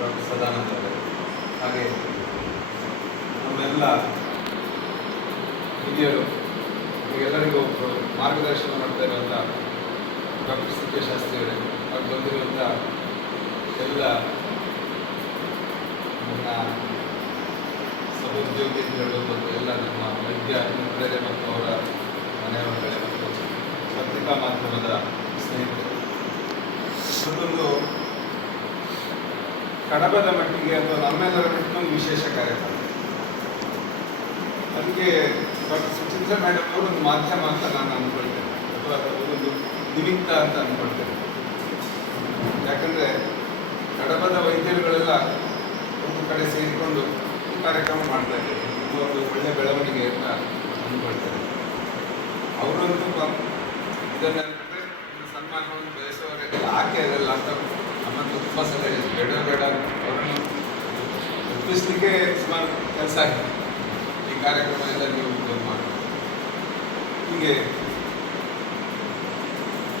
Doctor Sadananda ಹಾಗೆ ನಮ್ಮೆಲ್ಲ ಹಿರಿಯರು ಎಲ್ಲರಿಗೂ ಒಬ್ಬರು ಮಾರ್ಗದರ್ಶನ ಮಾಡ್ತಾ ಇರುವಂಥ ಡಾಕ್ಟರ್ ಸಿ ಕೆ ಶಾಸ್ತ್ರಿ ಅವರೇ, ಅವ್ರು ಬಂದಿರುವಂಥ ಎಲ್ಲ ನನ್ನ ಸಹೋದ್ಯೋಗಿಗಳು ಮತ್ತು ಎಲ್ಲ ನಮ್ಮ ವೈದ್ಯ ಮಿತ್ರರೇ ಮತ್ತು ಅವರ ಮನೆಯವರೇ ಮತ್ತು ಪತ್ರಿಕಾ ಮಾಧ್ಯಮದ ಸ್ನೇಹಿತರು. ಮತ್ತೊಂದು ಕಡಬದ ಮಟ್ಟಿಗೆ ಅಥವಾ ನಮ್ಮೆಲ್ಲರ ಮಟ್ಟಿಗೆ ವಿಶೇಷ ಕಾರ್ಯಕ್ರಮ. ಅದಕ್ಕೆ ಡಾಕ್ಟರ್ ಸುಚಿತ್ರ ಮೇಡಮ್ ಅವರು ಒಂದು ಮಾಧ್ಯಮ ಅಂತ ನಾನು ಅಂದ್ಕೊಳ್ತೇನೆ ಅಥವಾ ಒಂದು ನಿಮಿತ್ತ ಅಂತ ಅಂದ್ಕೊಳ್ತೇನೆ ಯಾಕಂದರೆ ಕಡಬದ ವೈದ್ಯರುಗಳೆಲ್ಲ ಒಂದು ಕಡೆ ಸೇರಿಕೊಂಡು ಕಾರ್ಯಕ್ರಮ ಮಾಡ್ತಾ ಇದ್ದಾರೆ. ಇದು ಒಂದು ಒಳ್ಳೆಯ ಬೆಳವಣಿಗೆ ಅಂತ ಅಂದ್ಕೊಳ್ತೇನೆ ಅವರಂತೂ ಇದನ್ನೆಲ್ಲ ಸನ್ಮಾನವನ್ನು ಬಯಸುವವರೆಗೆ ಆಕೆ ಅದೆಲ್ಲ ಅಂತ ನಮ್ಮ ತುಂಬ ಸಲ. ಬೇಡ ಬೇಡ ಅವರನ್ನು ಒಪ್ಪಿಸ್ಲಿಕ್ಕೆ ಸುಮಾರು ಕೆಲಸ ಆಗಿದೆ ಈ ಕಾರ್ಯಕ್ರಮ ಎಲ್ಲ ನೀವು ಮಾಡಿ. ಹೀಗೆ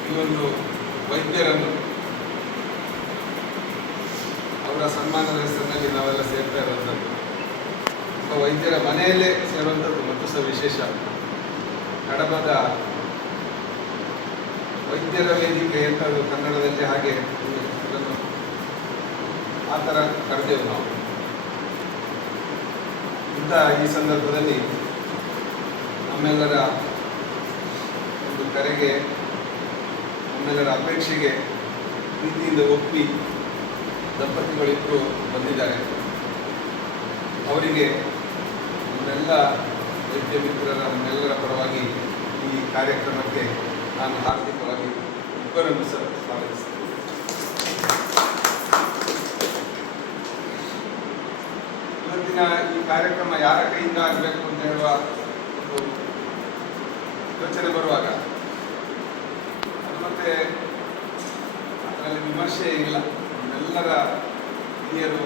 ಈ ಒಂದು ವೈದ್ಯರನ್ನು ಅವರ ಸನ್ಮಾನದ ಹೆಸರಿನಲ್ಲಿ ನಾವೆಲ್ಲ ಸೇರ್ತಾ ಇರುವಂಥದ್ದು. ಒಬ್ಬ ವೈದ್ಯರ ಮನೆಯಲ್ಲೇ ಸೇರುವಂಥದ್ದು ಮತ್ತು ಸಹ ವಿಶೇಷ. ಕಡಬದ ವೈದ್ಯರ ವೇದಿಕೆ ಅಂತ ಕನ್ನಡದಲ್ಲಿ ಹಾಗೆ ಆ ಥರ ಕರ್ತೇವೆ ನಾವು. ಇಂಥ ಈ ಸಂದರ್ಭದಲ್ಲಿ ನಮ್ಮೆಲ್ಲರ ಒಂದು ಕರೆಗೆ, ನಮ್ಮೆಲ್ಲರ ಅಪೇಕ್ಷೆಗೆ ಪ್ರೀತಿಯಿಂದ ಒಪ್ಪಿ ದಂಪತಿಗಳಿಬ್ಬರು ಬಂದಿದ್ದಾರೆ. ಅವರಿಗೆ ನಮ್ಮೆಲ್ಲ ವೈದ್ಯ ಮಿತ್ರರ ನಮ್ಮೆಲ್ಲರ ಪರವಾಗಿ ಈ ಕಾರ್ಯಕ್ರಮಕ್ಕೆ ನಾನು ಹಾರ್ದಿಕವಾಗಿ ಇಬ್ಬರನ್ನು ಸಹ ಸ್ವಾಗತಿಸ್ತೇನೆ. ಇವತ್ತಿನ ಈ ಕಾರ್ಯಕ್ರಮ ಯಾರ ಕೈಯಿಂದ ಆಗಬೇಕು ಅಂತ ಹೇಳುವ ಒಂದು ಯೋಚನೆ ಬರುವಾಗ ಮತ್ತೆ ಅದರಲ್ಲಿ ವಿಮರ್ಶೆ ಇಲ್ಲ. ಎಲ್ಲರ ಹಿರಿಯರು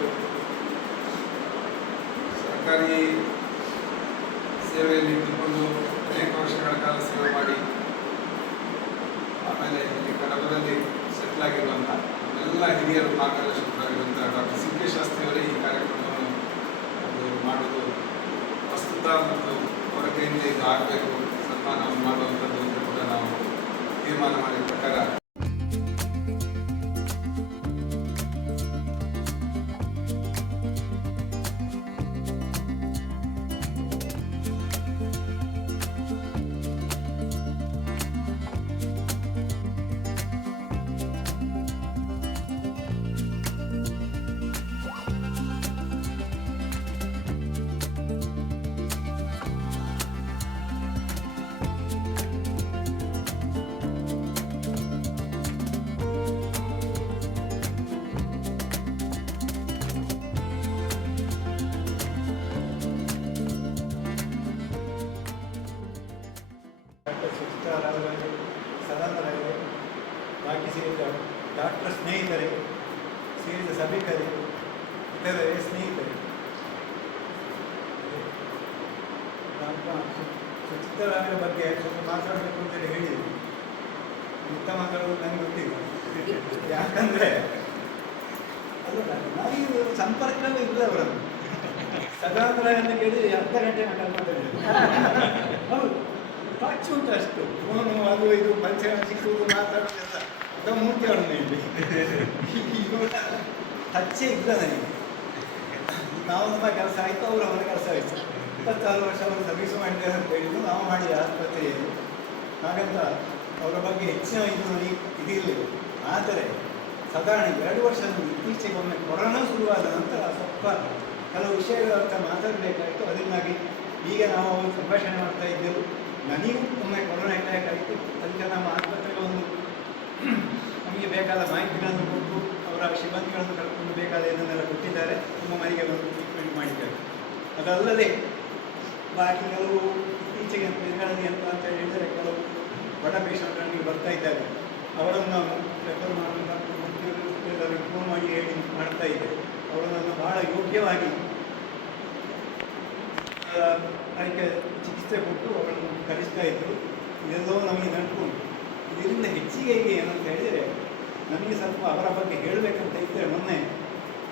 ಸರ್ಕಾರಿ ಸೇವೆಯಲ್ಲಿ ಇದ್ದುಕೊಂಡು ಅನೇಕ ವರ್ಷಗಳ ಕಾಲ ಸೇವೆ ಮಾಡಿ ಆಮೇಲೆ ಇಲ್ಲಿ ಕಡಬದಲ್ಲಿ ಸೆಟ್ಲ್ ಆಗಿರುವಂಥ ಎಲ್ಲ ಹಿರಿಯರು ಮಾರ್ಗದರ್ಶಕರಾಗಿರುವಂಥ ಡಾಕ್ಟರ್ ಸಿ ಕೆ ಶಾಸ್ತ್ರಿ ಅವರೇ ಈ ಕಾರ್ಯಕ್ರಮವನ್ನು ಒಂದು ಮಾಡುವುದು ಪ್ರಸ್ತುತ ಮತ್ತು ಅವರ ಕೈಯಿಂದ ಇದು ಆಗಬೇಕು ಸನ್ಮಾನವನ್ನು ಮಾಡುವಂಥದ್ದು ಅಂತ ಕೂಡ ನಾವು ತೀರ್ಮಾನ ಮಾಡಿದ ಪ್ರಕಾರ ಡಾಕ್ಟರ್ ಸ್ನೇಹಿತರೇ, ಸೇರಿದ ಸಭಿಕರೇ ಇತರೆ ಸ್ನೇಹಿತರೇ. ಸುಚಿತಾರಾಮರ ಬಗ್ಗೆ ಸ್ವಲ್ಪ ಮಾತಾಡಬೇಕು ಅಂತೇಳಿ ಹೇಳಿದ್ರು ಮುಕ್ತ ಮಾತಾಡೋದು ನನಗೆ ಗೊತ್ತಿಲ್ಲ. ಯಾಕಂದ್ರೆ ಅಲ್ಲ ನನಗೆ ಇಲ್ಲ ಅವರನ್ನು. ಸದಾಂತರ ಅಂತ ಕೇಳಿದ್ರೆ ಅರ್ಧ ಗಂಟೆ ಮಾತಾಡಿದೆ ಹೌದು ಉಂಟು ಅಷ್ಟು. ಫೋನು ಅದು ಇದು ಪಂಚ ಸಿಕ್ಕುವುದು ಮಾತಾಡೋದೆಲ್ಲ ಮೂರ್ತಿಗಳನ್ನು ಇಲ್ಲಿ ಟಚ್ಚೇ ಇಲ್ಲ ನನಗೆ ನಾವು ನಮ್ಮ ಕೆಲಸ ಆಯಿತು ಅವರು ಅವರ ಕೆಲಸ ಆಯಿತು ಇಪ್ಪತ್ತಾರು ವರ್ಷ ಅವರು ಸರ್ವಿಸ್ ಮಾಡಿದ್ದಾರೆ ಅಂತ ಹೇಳಿದ್ರು ನಾವು ಮಾಡಿ ಆಸ್ಪತ್ರೆಯಲ್ಲಿ ಹಾಗಂತ ಅವರ ಬಗ್ಗೆ ಹೆಚ್ಚಿನ ಇದು ಇದಿರಲಿಲ್ಲ ಆದರೆ ಸಾಧಾರಣ ಎರಡು ವರ್ಷ ಇತ್ತೀಚೆಗೆ ಒಮ್ಮೆ ಕೊರೋನಾ ಶುರುವಾದ ನಂತರ ಸ್ವಲ್ಪ ಕೆಲವು ವಿಷಯಗಳ ಹತ್ರ ಮಾತಾಡಬೇಕಾಯಿತು ಅದರಿಂದಾಗಿ ಈಗ ನಾವು ಅವರು ಸಂಭಾಷಣೆ ಮಾಡ್ತಾ ಇದ್ದೆವು ನನಗೂ ಒಮ್ಮೆ ಕೊರೋನಾ ಅಟ್ಯಾಕ್ ಆಯಿತು ಅದಕ್ಕೆ ನಮ್ಮ ಆಸ್ಪತ್ರೆಗೆ ಒಂದು ನಮಗೆ ಬೇಕಾದ ಮಾಹಿತಿಗಳನ್ನು ಕೊಟ್ಟು ಅವರ ಸಿಬ್ಬಂದಿಗಳನ್ನು ಕರ್ಕೊಂಡು ಬೇಕಾದ ಏನನ್ನೆಲ್ಲ ಕೊಟ್ಟಿದ್ದಾರೆ, ನಮ್ಮ ಮನೆಗೆ ಬಂದು ಟ್ರೀಟ್ಮೆಂಟ್ ಮಾಡಿದ್ದಾರೆ. ಅದಲ್ಲದೆ ಬಾಕಿ ಕೆಲವು ಇತ್ತೀಚೆಗೆ ದಿನಗಳಲ್ಲಿ ಅಂತ ಅಂತ ಹೇಳಿದರೆ ಕೆಲವು ಬಡ ಪೇಷಂಟ್ಗಳಿಗೆ ಬರ್ತಾ ಇದ್ದಾರೆ. ಅವರನ್ನು ನಾವು ರೆಫರ್ ಅವರಿಗೆ ಫೋನ್ ಮಾಡಿ ಹೇಳಿ ಮಾಡ್ತಾ ಇದ್ದೆ ಅವರನ್ನು ಬಹಳ ಯೋಗ್ಯವಾಗಿ ಅದಕ್ಕೆ ಚಿಕಿತ್ಸೆ ಕೊಟ್ಟು ಅವರನ್ನು ಕಲಿಸ್ತಾ ಇದ್ದರು. ಇದೆಲ್ಲವೂ ನಮಗೆ ನಂಟು ಇದರಿಂದ ಹೆಚ್ಚಿಗೆ ಏನಂತ ಹೇಳಿದರೆ ನನಗೆ ಸ್ವಲ್ಪ ಅವರ ಬಗ್ಗೆ ಹೇಳಬೇಕಂತ ಇದ್ದರೆ ಮೊನ್ನೆ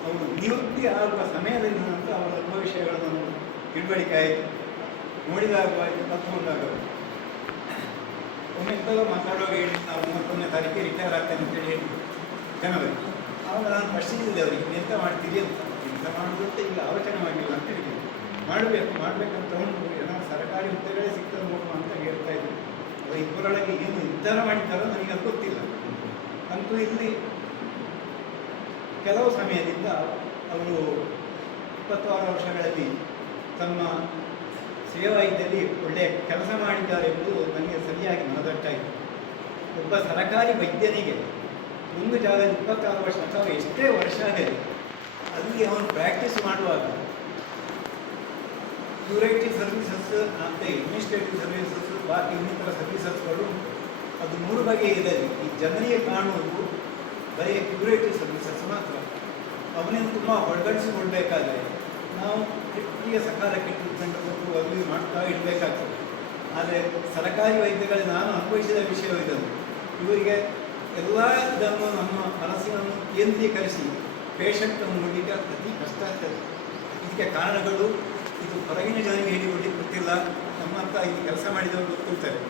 ಅವರು ನಿವೃತ್ತಿ ಆಗುವ ಸಮಯದಲ್ಲಿ ನಂತರ ಅವರ ತುಂಬ ವಿಷಯಗಳನ್ನು ತಿಳುವಳಿಕೆ ಆಯಿತು. ನೋಡಿದಾಗ ಆಯಿತು ಕಲ್ತ್ಕೊಂಡಾಗ ಒಮ್ಮೆ ಎಂತೆಲ್ಲ ಮಾತಾಡುವಾಗ ಹೇಳಿ, ನಾವು ಮೂವತ್ತೊಂದನೇ ತಾರೀಕಿಗೆ ರಿಟೈರ್ ಆಗ್ತೇನೆ ಅಂತೇಳಿ ಹೇಳಿ ಜನವರಿ ಆವಾಗ ನಾನು ಪ್ರಶ್ನಿಸಿದೆ ಅವರಿಗೆ ಎಂತ ಮಾಡ್ತೀರಿ ಅಂತ? ಎಂತ ಮಾಡೋದು ಅಂತ ಈಗ ಆಲೋಚನೆ ಮಾಡಿಲ್ಲ ಅಂತ ಹೇಳಿದ್ರು. ಮಾಡಬೇಕು, ಮಾಡಬೇಕಂತ ಉಂಟು. ಏನೋ ಸರ್ಕಾರಿ ಹುದ್ದೆಗಳೇ ಸಿಗ್ತದೆ ನೋಡುವ ಅಂತ ಹೇಳ್ತಾ ಇದ್ರು. ಅವರ ಇಬ್ಬರೊಳಗೆ ಏನು ನಿರ್ಧಾರ ಮಾಡಿದ್ದಾರೋ ನನಗೆ ಅದು ಗೊತ್ತಿಲ್ಲ. ಅಂತೂ ಇಲ್ಲಿ ಕೆಲವು ಸಮಯದಿಂದ ಅವರು ಇಪ್ಪತ್ತಾರು ವರ್ಷಗಳಲ್ಲಿ ತಮ್ಮ ಸೇವಾ ಇದ್ದಲ್ಲಿ ಒಳ್ಳೆಯ ಕೆಲಸ ಮಾಡಿದ್ದಾರೆ ಎಂಬುದು ನನಗೆ ಸರಿಯಾಗಿ ಮನದಟ್ಟಾಯಿತು ಒಬ್ಬ ಸರಕಾರಿ ವೈದ್ಯನಿಗೆ ಒಂದು ಜಾಗದಲ್ಲಿ ಇಪ್ಪತ್ತಾರು ವರ್ಷ ಅಥವಾ ಎಷ್ಟೇ ವರ್ಷ ಆಗಲಿ ಅಲ್ಲಿ ಅವನು ಪ್ರಾಕ್ಟೀಸ್ ಮಾಡುವಾಗ ಕ್ಯೂರೇಟಿವ್ ಸರ್ವಿಸಸ್ ಮತ್ತು ಅಡ್ಮಿನಿಸ್ಟ್ರೇಟಿವ್ ಸರ್ವಿಸಸ್ ಬಾಕಿ ಇನ್ನಿತರ ಸರ್ವಿಸಸ್ಗಳು ಅದು ಮೂರು ಬಗೆ ಇದೆ. ಈ ಜನರಿಗೆ ಕಾಣುವುದು ಬರೀ ಕ್ಯೂರೇಟಿವ್ ಸರ್ವಿಸಸ್ ಮಾತ್ರ ಅವನಿಂದ ತುಂಬ ಹೊರಗಡಿಸಿಕೊಳ್ಬೇಕಾದ್ರೆ ನಾವು ಹೆಚ್ಚಿಗೆ ಸರ್ಕಾರಕ್ಕೆ ಟ್ರೀಟ್ಮೆಂಟ್ ಕೊಟ್ಟು ಅಲ್ಲಿ ಮಾಡ್ತಾ ಇಡಬೇಕಾಗ್ತದೆ. ಆದರೆ ಸರಕಾರಿ ವೈದ್ಯಗಳಲ್ಲಿ ನಾನು ಅನುಭವಿಸಿದ ವಿಷಯವಿದನು ಇವರಿಗೆ ಎಲ್ಲ ಇದನ್ನು ನಮ್ಮ ಮನಸ್ಸಿನನ್ನು ಕೇಂದ್ರೀಕರಿಸಿ ಪೇಷಂಟನ್ನು ನೋಡಲಿಕ್ಕೆ ಅತಿ ಕಷ್ಟ ಆಗ್ತದೆ. ಇದಕ್ಕೆ ಕಾರಣಗಳು ಇದು ಹೊರಗಿನ ಜನರಿಗೆ ಹೇಳಿಕೊಡ್ಲಿಕ್ಕೆ ಗೊತ್ತಿಲ್ಲ. ನಮ್ಮಂತ ಇಲ್ಲಿ ಕೆಲಸ ಮಾಡಿದವರು ಗೊತ್ತಿರ್ತಾರೆ.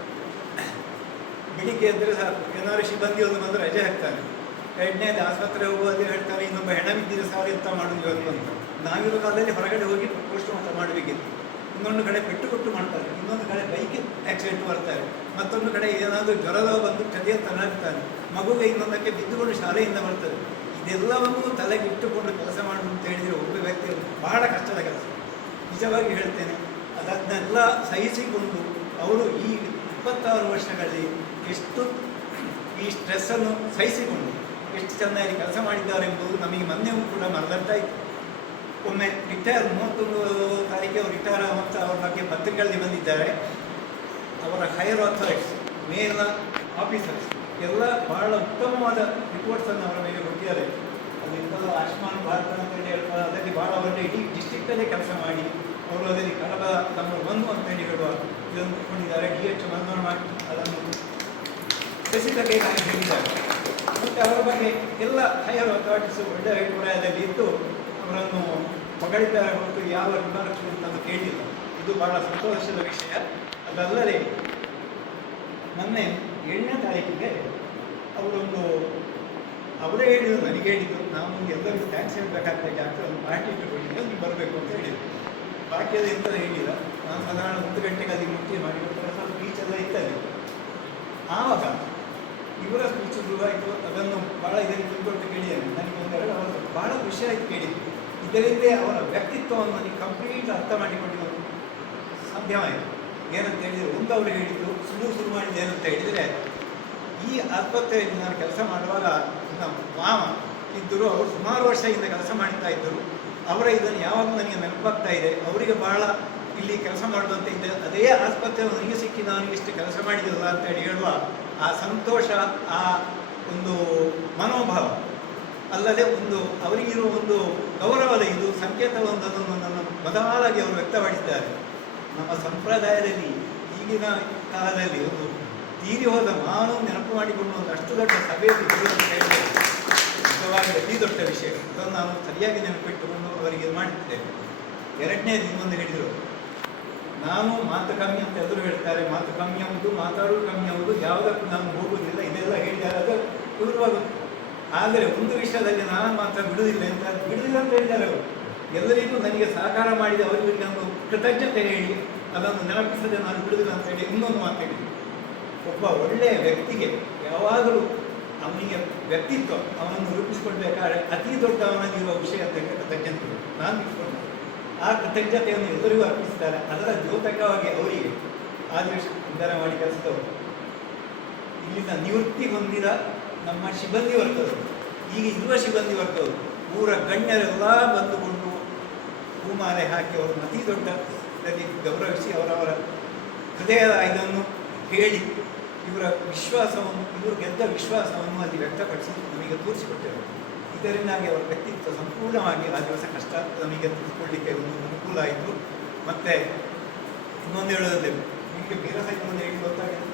ಬೆಳಿಗ್ಗೆ ಎದ್ದರೆ ಸಾಕು. ಏನಾದ್ರು ಸಿಬ್ಬಂದಿ ಒಂದು ಬಂದು ರಜೆ ಹಾಕ್ತಾನೆ ಎರಡನೇದು ಆಸ್ಪತ್ರೆ ಹೋಗುವಾಗ ಹೇಳ್ತಾರೆ, ಇನ್ನೊಬ್ಬ ಹೆಣ ಬಿದ್ದಿದೆ ಸಾವಿರ ಎಂತ ಮಾಡೋದು ಅಂತ. ನಾವಿರೋ ಕಾಲದಲ್ಲಿ ಹೊರಗಡೆ ಹೋಗಿ ಪೋಸ್ಟ್ ಮಾರ್ಟಮ್ ಮಾಡಬೇಕಿತ್ತು. ಇನ್ನೊಂದು ಕಡೆ ಪೆಟ್ಟು ಕೊಟ್ಟು ಮಾಡ್ತಾರೆ, ಇನ್ನೊಂದು ಕಡೆ ಬೈಕ್ ಆಕ್ಸಿಡೆಂಟ್ ಬರ್ತಾರೆ ಮತ್ತೊಂದು ಕಡೆ ಏನಾದರೂ ಜ್ವರದ ಬಂದು ಕಲಿಯ ತರಾಗ್ತಾರೆ ಮಗುಗೆ ಇನ್ನೊಂದಕ್ಕೆ ಬಿದ್ದುಕೊಂಡು ಶಾಲೆಯಿಂದ ಬರ್ತದೆ. ಇದೆಲ್ಲವನ್ನೂ ತಲೆಗೆ ಇಟ್ಟುಕೊಂಡು ಕೆಲಸ ಮಾಡು ಅಂತ ಹೇಳಿದರೆ ಒಬ್ಬ ವ್ಯಕ್ತಿ ಬಹಳ ಕಷ್ಟದ ಕೆಲಸ. ನಿಜವಾಗಿ ಹೇಳ್ತೇನೆ ಅದನ್ನೆಲ್ಲ ಸಹಿಸಿಕೊಂಡು ಅವರು ಈ ಇಪ್ಪತ್ತಾರು ವರ್ಷಗಳಲ್ಲಿ ಎಷ್ಟು ಈ ಸ್ಟ್ರೆಸ್ಸನ್ನು ಸಹಿಸಿಕೊಂಡು ಎಷ್ಟು ಚೆನ್ನಾಗಿ ಕೆಲಸ ಮಾಡಿದ್ದಾರೆ ಎಂಬುದು ನಮಗೆ ಮೊನ್ನೆ ಕೂಡ ಮರದಟ್ಟಾಯಿತು ಒಮ್ಮೆ ರಿಟೈರ್ ಮೂವತ್ತೊಂದು ತಾರೀಕಿಗೆ ರಿಟೈರ್ ಆಗುವಂಥ ಅವರ ಬಗ್ಗೆ ಪತ್ರಿಕೆಗಳಲ್ಲಿ ಬಂದಿದ್ದಾರೆ. ಅವರ ಹೈಯರ್ ಅಥಾರಿಟೀಸ್ ಮೇಲ ಆಫೀಸರ್ಸ್ ಎಲ್ಲ ಬಹಳ ಉತ್ತಮವಾದ ರಿಪೋರ್ಟ್ಸನ್ನು ಅವರ ಮೇಲೆ ಕೊಟ್ಟಿದ್ದಾರೆ. ಅದರಿಂದ ಆಯುಷ್ಮಾನ್ ಭಾರತ ಅಂತ ಹೇಳಿ ಹೇಳ್ತಾರೆ ಅದರಲ್ಲಿ ಭಾಳ ಅವರಲ್ಲಿ ಇಡೀ ಡಿಸ್ಟಿಕ್ಟಲ್ಲೇ ಕೆಲಸ ಮಾಡಿ ಅವರು ಅದರಲ್ಲಿ ಕಡಬ ನಂಬರ್ ಒಂದು ಅಂತ ಹೇಳಿ ಹೇಳುವ ಇದನ್ನು ಕೊಟ್ಟಿದ್ದಾರೆ. ಡಿ ಎಚ್ ಮನೋರಮ ಅದನ್ನು ಆಗಿ ಹೇಳಿದ್ದಾರೆ ಮತ್ತು ಅವರ ಬಗ್ಗೆ ಎಲ್ಲ ಹೈಯರ್ ಅಥಾರಿಟೀಸ್ ಒಳ್ಳೆ ಅಭಿಪ್ರಾಯದಲ್ಲಿ ಇದ್ದು, ಅವರನ್ನು ಹೊಗಳಿದ್ದಾರೆ ಮತ್ತು ಯಾವ ಅಂತ ಕೇಳಿಲ್ಲ. ಇದು ಬಹಳ ಸಂತೋಷದ ವಿಷಯ. ಅದಲ್ಲದೆ, ಮೊನ್ನೆ ಏಳನೇ ತಾರೀಕಿಗೆ ಅವರೊಂದು, ಅವರೇ ಹೇಳಿದರು, ನನಗೆ ಹೇಳಿದರು, ನಾವು ಎಲ್ಲರಿಗೂ ಥ್ಯಾಂಕ್ಸ್ ಹೇಳಬೇಕಾಗ್ತದೆ ಡಾಕ್ಟರ್ ಒಂದು ಪಾರ್ಟಿ ಇಟ್ಟುಕೊಂಡಿದ್ದೆ ನೀವು ಬರಬೇಕು ಅಂತ ಹೇಳಿದ್ರು. ಬಾಕಿಯಲ್ಲಿ ಎಂತ ಹೇಳಿಲ್ಲ. ನಾನು ಸಾಧಾರಣ ಒಂದು ಗಂಟೆಗೆ ಅಲ್ಲಿ ಮುಟ್ಟಿ ಮಾಡಿ ಸ್ವಲ್ಪ ಎಲ್ಲ ಇತ್ತಲ್ಲಿ ಆವಾಗ ಇವರ ಸ್ಪೀಚ್ ಆಯಿತು, ಅದನ್ನು ಭಾಳ ಇದನ್ನು ತಿಳ್ಕೊಂಡು ಕೇಳಿದ್ದೇನೆ ನನಗೆ ಒಂದೆರಡು ಅವರು ಭಾಳ ಖುಷಿಯಾಗಿ ಕೇಳಿದ್ದು ಇದರಿಂದ ಅವರ ವ್ಯಕ್ತಿತ್ವವನ್ನು ನನಗೆ ಕಂಪ್ಲೀಟ್ ಅರ್ಥ ಮಾಡಿಕೊಳ್ಳಲು ಸಾಧ್ಯವಾಯಿತು ಏನಂತ ಹೇಳಿದರೆ, ಒಂದು ಅವರು ಹೇಳಿದ್ದು, ಸುಳ್ಳು ಶುರು ಮಾಡಿದ್ದು ಏನಂತ ಹೇಳಿದರೆ, ಈ ಆಸ್ಪತ್ರೆಯಲ್ಲಿ ನಾನು ಕೆಲಸ ಮಾಡುವಾಗ ನಮ್ಮ ಮಾವ ಇದ್ದರು, ಅವರು ಸುಮಾರು ವರ್ಷದಿಂದ ಕೆಲಸ ಮಾಡ್ತಾ ಇದ್ದರು. ಅವರ ಇದನ್ನು ಯಾವಾಗ ನನಗೆ ನೆನಪಾಗ್ತಾ ಇದೆ, ಅವರಿಗೆ ಬಹಳ ಇಲ್ಲಿ ಕೆಲಸ ಮಾಡುವಂತೆ ಇದೆ, ಅದೇ ಆಸ್ಪತ್ರೆ ನನಗೆ ಸಿಕ್ಕಿ ನಾನು ಇಷ್ಟು ಕೆಲಸ ಮಾಡಿದಲ್ಲ ಅಂತ ಹೇಳಿ ಹೇಳುವ ಆ ಸಂತೋಷ, ಆ ಒಂದು ಮನೋಭಾವ ಅಲ್ಲದೆ ಒಂದು ಅವರಿಗಿರುವ ಒಂದು ಗೌರವದ ಇದು ಸಂಕೇತವೊಂದನ್ನು ನನ್ನ ಬದಲಾಗಿ ಅವರು ವ್ಯಕ್ತಪಡಿಸಿದ್ದಾರೆ. ನಮ್ಮ ಸಂಪ್ರದಾಯದಲ್ಲಿ ಈಗಿನ ಕಾಲದಲ್ಲಿ ಒಂದು ತೀರಿ ಹೋದ ಮಾನವ ನೆನಪು ಮಾಡಿಕೊಂಡು ಒಂದು ಅಷ್ಟು ದೊಡ್ಡ ಸಭೆಯಲ್ಲಿ ನಿಜವಾಗಿ ಅತಿ ದೊಡ್ಡ ವಿಷಯ. ಅದನ್ನು ನಾನು ಸರಿಯಾಗಿ ನೆನಪಿಟ್ಟುಕೊಂಡು ಅವರಿಗೆ ಮಾಡಿದ್ದೇನೆ ಎರಡನೇದು ಇನ್ನೊಂದು ಹೇಳಿದರು ನಾನು ಮಾತು ಕಮ್ಮಿ ಅಂತ ಎದುರು ಹೇಳ್ತಾರೆ, ಮಾತು ಕಮ್ಮಿ ಆಗುವುದು ಮಾತಾಡೋದು ಕಮ್ಮಿ ಆಗುವುದು ಯಾವುದಕ್ಕೂ ನಾನು ಹೋಗುವುದಿಲ್ಲ, ಇದೆಲ್ಲ ಹೇಳಿದ್ದಾರೆ ಅದು ದೂರವಾಗುತ್ತೆ ಆದರೆ ಒಂದು ವಿಷಯದಲ್ಲಿ ನಾನು ಮಾತ್ರ ಬಿಡುವುದಿಲ್ಲ ಅಂತ ಬಿಡುವುದಿಲ್ಲ ಅಂತ ಹೇಳಿದ್ದಾರೆ ಅವರು. ಎಲ್ಲರಿಗೂ ನನಗೆ ಸಹಕಾರ ಮಾಡಿದ ಅವರಿಗೆ ಒಂದು ಕೃತಜ್ಞತೆ ಹೇಳಿ, ಅದನ್ನು ನೆನಪಿಸದೆ ನಾನು ಬಿಡುವುದಿಲ್ಲ ಅಂತ ಹೇಳಿ ಇನ್ನೊಂದು ಮಾತು ಹೇಳಿದೆ ಒಬ್ಬ ಒಳ್ಳೆಯ ವ್ಯಕ್ತಿಗೆ ಯಾವಾಗಲೂ ಅವನಿಗೆ ವ್ಯಕ್ತಿತ್ವ, ಅವನನ್ನು ರೂಪಿಸಿಕೊಳ್ಬೇಕಾದ್ರೆ ಅತಿ ದೊಡ್ಡ ಅವನಲ್ಲಿರುವ ವಿಷಯ ಅಂತ ಕೃತಜ್ಞತೆ. ನಾನು ಇಟ್ಕೊಂಡು. ಆ ಕೃತಜ್ಞತೆಯನ್ನು ಎಲ್ಲರಿಗೂ ಅರ್ಪಿಸಿದ್ದಾರೆ ಅದರ ದ್ಯೋತಕವಾಗಿ ಅವರಿಗೆ ಆದೇಶ ಉದ್ಧಾರ ಮಾಡಿ ಕೆಲಸದವರು ಇಲ್ಲಿಂದ ನಿವೃತ್ತಿ ಹೊಂದಿದ ನಮ್ಮ ಸಿಬ್ಬಂದಿ ವರ್ಗದವರು, ಈಗ ಇರುವ ಸಿಬ್ಬಂದಿ ವರ್ಗದವರು ಊರ ಗಣ್ಯರೆಲ್ಲ ಬಂದುಕೊಂಡು ಹೂಮಾಲೆ ಹಾಕಿ ಅವರನ್ನು ಅತಿ ದೊಡ್ಡ ಗೌರವಿಸಿ ಅವರವರ ಹೃದಯದ ಇದನ್ನು ಹೇಳಿ ಇವರ ವಿಶ್ವಾಸವನ್ನು, ಇವರು ಗೆದ್ದ ವಿಶ್ವಾಸವನ್ನು ಅಲ್ಲಿ ವ್ಯಕ್ತಪಡಿಸಿ ನಮಗೆ ತೋರಿಸಿಕೊಟ್ಟರು ಇದರಿಂದಾಗಿ ಅವರ ವ್ಯಕ್ತಿತ್ವ ಸಂಪೂರ್ಣವಾಗಿ ಆ ದಿವಸ ಕಷ್ಟ ನಮಗೆ ತಿಳಿದುಕೊಳ್ಳಿಕ್ಕೆ ಒಂದು ಅನುಕೂಲ ಆಯಿತು. ಮತ್ತು ಇನ್ನೊಂದು ಹೇಳೋದ್ರೆ ನಿಮಗೆ ಬೇರೆ ಮುಂದೆ ಹೇಳಿ ಗೊತ್ತಾಗಿದೆ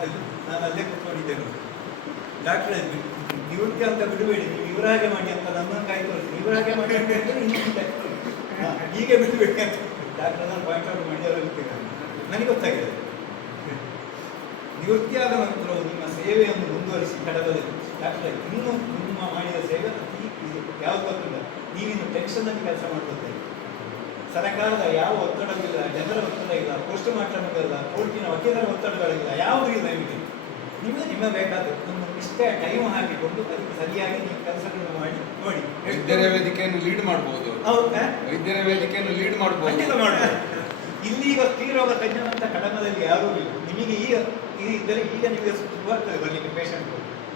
ಅಲ್ಲಿ ನಾನು ಅಲ್ಲೇ ಕೂತ್ಕೊಂಡಿದ್ದೇನೆ. ಡಾಕ್ಟರ್ ನಿವೃತ್ತಿ ಅಂತ ಬಿಡಬೇಡಿ ನೀವು ಇವರ ಹಾಗೆ ಮಾಡಿ ಅಂತ ನನ್ನ ಕಾಯಿ ತೋರಿಸಿ ಇವರ ಹಾಗೆ ಮಾಡಿ ಅಂತ ಹೇಳಿದ್ರೆ ಇನ್ನು ಹಾ, ಹೀಗೆ ಬಿಡಬೇಡಿ ಅಂತ. ಡಾಕ್ಟರ್ ನಾನು ಪಾಯಿಂಟ್ ಔಟ್ ಮಾಡಿ ಅವರಲ್ಲಿ ನನಗೆ ಗೊತ್ತಾಗಿದೆ. ನಿವೃತ್ತಿಯಾದ ನಂತರವು ನಿಮ್ಮ ಸೇವೆಯನ್ನು ಮುಂದುವರಿಸಿ ಕಡಬದಲ್ಲಿ ಡಾಕ್ಟರ್ ಇನ್ನೂ ನಿಮ್ಮ ಮಾಡಿದ ಸೇವೆ ಯಾವ ಇದು ಯಾವ್ದು ಗೊತ್ತಿಲ್ಲ ನೀವಿನ್ನು ಟೆನ್ಷನ್ನಲ್ಲಿ ಕೆಲಸ ಮಾಡ್ಕೊಳ್ತೀರಿ ಸರ್ಕಾರದ ಯಾವ ಒತ್ತಡವಿಲ್ಲ ಜನರ ಒತ್ತಡ ಇಲ್ಲ ಪೋಸ್ಟ್ ಮಾಸ್ಟರ್ಗಳಿಲ್ಲ ಕೋರ್ಟಿನ ವಕೀಲರ ಒತ್ತಡಗಳಿಲ್ಲ ಯಾವುದೂ ಇಲ್ಲ ನಿಮಗೆ ನಿಮಗೆ ನಿಮ್ಮ ಬೇಕಾದ ಒಂದು ಇಷ್ಟೇ ಟೈಮ್ ಹಾಕಿಕೊಂಡು ಅದಕ್ಕೆ ಸರಿಯಾಗಿ ನೀವು ಕೆಲಸಗಳನ್ನು ಮಾಡಿ ನೋಡಿ. ವೈದ್ಯರ ವೇದಿಕೆಯನ್ನು ಲೀಡ್ ಮಾಡಬಹುದು ಹೌದಾ? ವೈದ್ಯರ ವೇದಿಕೆಯನ್ನು ಲೀಡ್ ಮಾಡಬಹುದು ಖಂಡಿತ ಮಾಡ್ತಾರೆ ಇಲ್ಲೀಗ ತೀರೋಗ ತಜ್ಞನಂತ ಕಡಮದಲ್ಲಿ ಯಾರೂ ಇಲ್ಲ. ನಿಮಗೆ ಈಗ ಇದು ಇದ್ದರೆ ಈಗ ನಿಮಗೆ ಬರ್ತದೆ ಬರಲಿಕ್ಕೆ ಪೇಷಂಟ್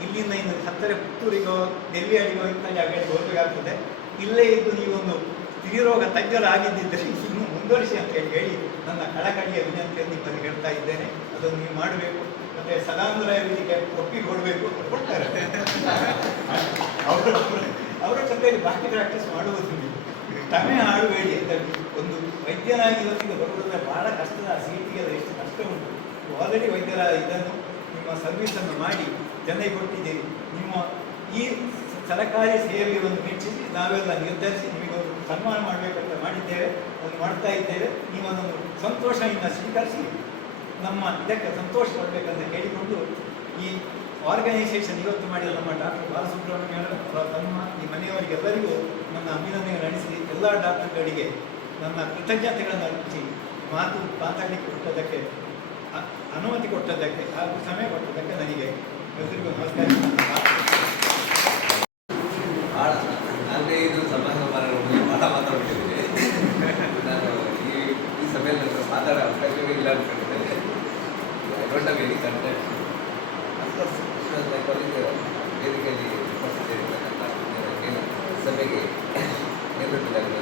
ಇಲ್ಲಿಂದ ಇನ್ನು ಹತ್ತಿರ ಪುತ್ತೂರಿಗೋ ನೆಲ್ಲಿಯಾಡಿಗೋ ಇಂಥ ಜಾಗಗಳಿಗೆ ಹೋಗಬೇಕಾಗ್ತದೆ ಇಲ್ಲೇ ಇದ್ದು ನೀವೊಂದು ಸ್ತ್ರೀರೋಗ ತಜ್ಞರಾಗಿದ್ದಿದ್ದರೆ ಇನ್ನು ಮುಂದುವರಿಸಿ ಅಂತ ಹೇಳಿ ಹೇಳಿ ನನ್ನ ಕಳಕಳಿಯ ವಿನಂತಿಯನ್ನು ನಿಮ್ಮಲ್ಲಿ ಹೇಳ್ತಾ ಇದ್ದೇನೆ. ಅದನ್ನು ನೀವು ಮಾಡಬೇಕು. ಮತ್ತೆ ವೇದಿಕೆ ಒಪ್ಪಿಗೆ ಕೊಡಬೇಕು ಕೊಡ್ತಾರೆ ಅವರ ಅವರ ಜೊತೆಯಲ್ಲಿ ಬಾಕಿ ಪ್ರಾಕ್ಟೀಸ್ ಮಾಡುವುದು ನೀವು. ತಮೆ ಆಡಬೇಡಿ ಅಂತ ಒಂದು ವೈದ್ಯನಾಗಿ ಇವತ್ತಿಗೆ ಬರುವುದರ ಬಹಳ ಕಷ್ಟದ ಸೀಟಿಗೆಲ್ಲ ಎಷ್ಟು ಕಷ್ಟ ಉಂಟು. ಆಲ್ರೆಡಿ ವೈದ್ಯರ ಇದನ್ನು ನಿಮ್ಮ ಸರ್ವಿಸನ್ನು ಮಾಡಿ ಜನರಿಗೆ ಕೊಟ್ಟಿದ್ದೀರಿ ನಿಮ್ಮ ಈ ಸರಕಾರಿ ಸೇವೆಯನ್ನು ಮೆಚ್ಚಿಸಿ, ನಾವೆಲ್ಲ ನಿರ್ಧರಿಸಿ ನಿಮಗೆ ಒಂದು ಸನ್ಮಾನ ಮಾಡಬೇಕಂತ ಮಾಡಿದ್ದೇವೆ, ಒಂದು ಮಾಡ್ತಾ ಇದ್ದೇವೆ. ನೀವು ಸಂತೋಷದಿಂದ ಸ್ವೀಕರಿಸಿ, ನಮ್ಮ ಇದಕ್ಕೆ ಸಂತೋಷ ಪಡಬೇಕಂತ ಹೇಳಿಕೊಂಡು ಈ ಆರ್ಗನೈಸೇಷನ್ ಇವತ್ತು ಮಾಡಿದ ನಮ್ಮ ಡಾಕ್ಟರ್ ಬಾಲಸುಬ್ರಹ್ಮಣ್ಯ ಅವರ ತಮ್ಮ, ಈ ಮನೆಯವರಿಗೆಲ್ಲರಿಗೂ ನನ್ನ ಅಭಿನಂದನೆ ನಡೆಸಿ ಎಲ್ಲ ಡಾಕ್ಟರ್ಗಳಿಗೆ ನನ್ನ ಕೃತಜ್ಞತೆಗಳನ್ನು ಅರ್ಪಿಸಿ, ಮಾತು ಮಾತಾಡಲಿಕ್ಕೆ ಕೊಟ್ಟದ್ದಕ್ಕೆ ಅನುಮತಿ ಕೊಟ್ಟದ್ದಕ್ಕೆ ಹಾಗೂ ಸಮಯ ಕೊಟ್ಟದಕ್ಕೆ ನನಗೆ ನಾಲ್ಕೇ ಇದು ಸಮಾರಂಭಗಳು ಭಾಳ ಮಾತಾಡ್ಬಿಟ್ಟಿದ್ದೀನಿ ನಾನು ಈ ಈ ಸಭೆಯಲ್ಲಿ ನನ್ನ ಮಾತಾಡೋ ಇಲ್ಲ ಅನ್ಕೊಂಡಿದ್ದೆ I don't have any content ಸಭೆಗೆ ನೇತೃತ್ವದಲ್ಲಿ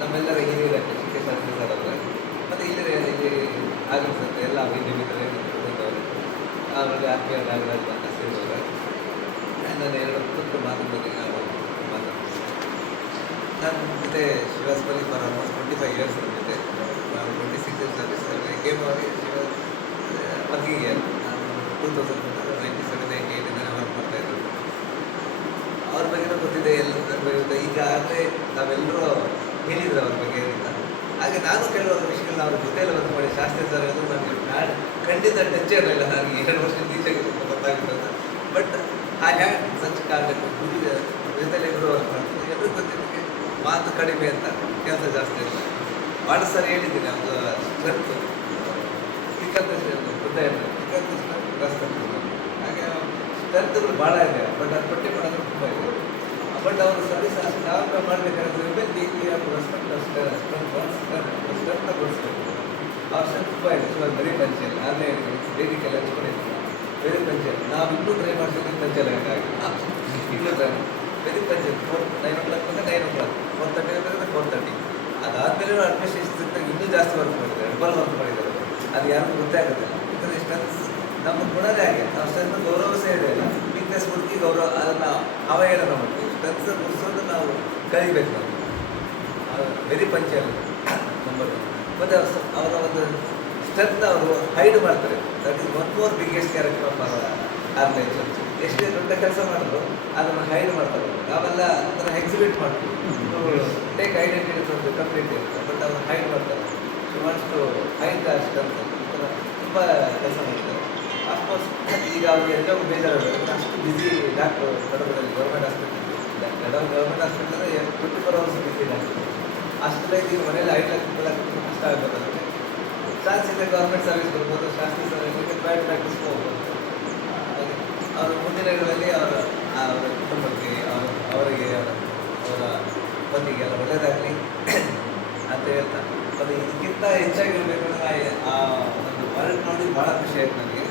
ನಮ್ಮೆಲ್ಲರ ಹಿರಿಯರ ಕೆ ಸರ್ ಅವರ ಮತ್ತು ಇಲ್ಲಿ ಇಲ್ಲಿ ಆಗಮಿಸಿದಂಥ ಎಲ್ಲ ಹಿಂದೆ ಅವರಲ್ಲಿ ಆತ್ಮೀಯ ನಾಗರಾಜ್ ಅಂತ ಸೇರಿದ್ರೆ ನಾನು ಎರಡು ಪುತ್ರ ಮಾತುಗಳಿಗೆ ನಾನು ಮಾತಾಡ್ತೀನಿ ನಾನು ಜೊತೆ ಶಿವಾಸ್ಪಲ್ಲಿ for almost twenty five years ಜೊತೆ. ನಾನು twenty six years service game ಆಗಿ ಶಿವಾಸ್ ವರ್ಕಿಂಗ್ ಇಯರ್ ನಾನು two thousand ninety seven ninety ಏಟಿಂದ work ಮಾಡ್ತಾ ಇದ್ದರು ಅವ್ರ ಬಗ್ಗೆನೂ ಗೊತ್ತಿದೆ ಎಲ್ಲ ಈಗಾಗಲೇ ನಾವೆಲ್ಲರೂ ಹೇಳಿದ್ರು ಅವ್ರ ಬಗ್ಗೆ ಅಂತ ಹಾಗೆ ನಾನು ಕೇಳುವ ವಿಷಯಗಳನ್ನ ಅವ್ರ ಜೊತೆಯಲ್ಲಿ ವರ್ಕ್ ಮಾಡಿ ಶಾಸ್ತ್ರಿ ಸರ್, ಅದು ನನಗೆ ನಾನು ಖಂಡಿತ ಟಚ್ ಇರಲಿಲ್ಲ. ನನಗೆ ಎರಡು ವರ್ಷದ ಗೊತ್ತಾಗಿತ್ತು ಅಂತ but I have such contact ಜೊತೆಲಿ ಇಬ್ಬರು ವರ್ಕ್ ಮಾತು ಕಡಿಮೆ ಅಂತ, ಕೆಲಸ ಜಾಸ್ತಿ ಇಲ್ಲ ಭಾಳ ಸರಿ ಹೇಳಿದ್ದೀನಿ ಒಂದು ಸ್ಟ್ರೆಂತ್ ಚಿಕ್ಕಂತ ಹೃದಯ ಸ್ಟ್ರೆಂತ್ ಹಾಗೆ ಸ್ಟ್ರೆಂತ್ಗಳು ಭಾಳ ಇದೆ ಬಟ್ ಅದು ಪಟ್ಟಿ ಮಾಡೋದು ತುಂಬ ಇದೆ. ಬಟ್ ಅವರು ಸರ್ವಿಸ್ ಸಾಕು ನಾವು ಮಾಡಬೇಕಾದ್ರೆ ಪಿ ಅವರು ರೆಸ್ಪೆಕ್ಟ್ ಸ್ಟ್ರೆಂತ್ ಗೊಳಿಸ್ಬೇಕು ಅವ್ರ ಸ್ಟ್ರೆಂತ್ ತುಂಬ ಶಿವನ್ ಬರೀ ಪಂಚಾಯತ್ ಆದರೆ ವೇದಿಕೆಲ್ಲ ಹಚ್ಕೊಂಡಿದ್ದೀನಿ ಬೇರೆ ನಾವು ಇನ್ನೂ ಟ್ರೈ ಮಾಡ್ತೀವಿ ಪಂಚಲ್ ಹಾಗಾಗಿ ಇನ್ನೂ ಟ್ರೈ ಬೇರೆ panchayat four nine o'clock ಬಂದರೆ nine o'clock four thirty ಅಂದರೆ ಫೋರ್ ತರ್ಟಿ ಅದಾದಮೇಲೆ ಅಡ್ಮಿನಿಸ್ಟ್ರೇಷನ್ ಇನ್ನೂ ಜಾಸ್ತಿ ವರ್ಕ್ ಮಾಡಿದ್ದಾರೆ ಡಬಲ್ ವರ್ಕ್ ಮಾಡಿದ್ದಾರೆ ಅದು ಯಾರಿಗೂ ಗೊತ್ತೇ ಆಗೋದಿಲ್ಲ ಇಷ್ಟ ಸ್ಟ್ರೆಂತ್ ನಮ್ಮ ಗುಣನೇ ಆಗಿದೆ ನಾವು ಸ್ಟ್ರೆಂತ್ ಗೌರವಸೇ ಇದೆ ವೀಕ್ನೆಸ್ ಹುಡುಕಿ ಗೌರವ ಅದನ್ನು ಅವಹೇಳನ ಮಾಡ್ತೀವಿ ಸ್ಟ್ರೆಂತ್ ಮುಗಿಸೋದು ನಾವು ಕಲಿಬೇಕು ನಾವು ವೆರಿ ಪಂಚಲ್ ನಂಬರ್ ಮತ್ತು ಅವರ ಒಂದು ಸ್ಟ್ರೆಂತ್ ಅವರು ಹೈಡ್ ಮಾಡ್ತಾರೆ. That is one more biggest character of our organisation ಎಷ್ಟೇ ದೊಡ್ಡ ಕೆಲಸ ಮಾಡಿದ್ರು ಅದನ್ನು ಹೈಡ್ ಮಾಡ್ತಾರೆ. ನಾವೆಲ್ಲ ಅದನ್ನು ಎಕ್ಸಿಬಿಟ್ ಮಾಡ್ತೀವಿ. Take identity from the complete but ಅದನ್ನು ಹೈಡ್ ಮಾಡ್ತಾರೆ. She wants to hide strength ತುಂಬ ಕೆಲಸ ಮಾಡ್ತಾರೆ. ಅಫ್ಕೋರ್ಸ್ ಈಗ ಅವ್ರಿಗೆ ಎಲ್ಲವೂ ಬೇಜಾರು ಅಷ್ಟು busy doctor ಕಡಬದಲ್ಲಿ government hospital government hospital twenty four hours busy doctor ಅಷ್ಟರಲ್ಲಿ ಈಗ ಮನೇಲಿ ಐದು ಲಕ್ಷ ಇಪ್ಪತ್ತು ಲಕ್ಷ ರೂಪಾಯಿ ಕಷ್ಟ ಅದಕ್ಕೆ ಚಾನ್ಸ್ ಇದೆ ಗೌರ್ಮೆಂಟ್ ಸರ್ವಿಸ್ ಬರ್ಬೋದು ಶಾಸ್ತ್ರಿ ಸರ್ವಿಸ್ ಪ್ರೈವೇಟ್ ಪ್ರಾಕ್ಟೀಸ್ ಹೋಗ್ಬೋದು ಹಾಗೆ. ಅವರು ಮುಂದಿನ ದಿನಗಳಲ್ಲಿ ಅವರ ಅವರ ಕುಟುಂಬಕ್ಕೆ, ಅವರು, ಅವರಿಗೆ, ಅವರ ಅವರ ಪತಿಗೆ ಎಲ್ಲ ಒಳ್ಳೆಯದಾಗಲಿ ಅಂತ ಹೇಳ್ತಾ. ಅದು ಇದಕ್ಕಿಂತ ಹೆಚ್ಚಾಗಿರಬೇಕು ಅಂದರೆ ಆ ಒಂದು ವರ್ಲ್ಡ್ ನೋಡಿ ಭಾಳ ಖುಷಿ ಆಯ್ತು ನನಗೆ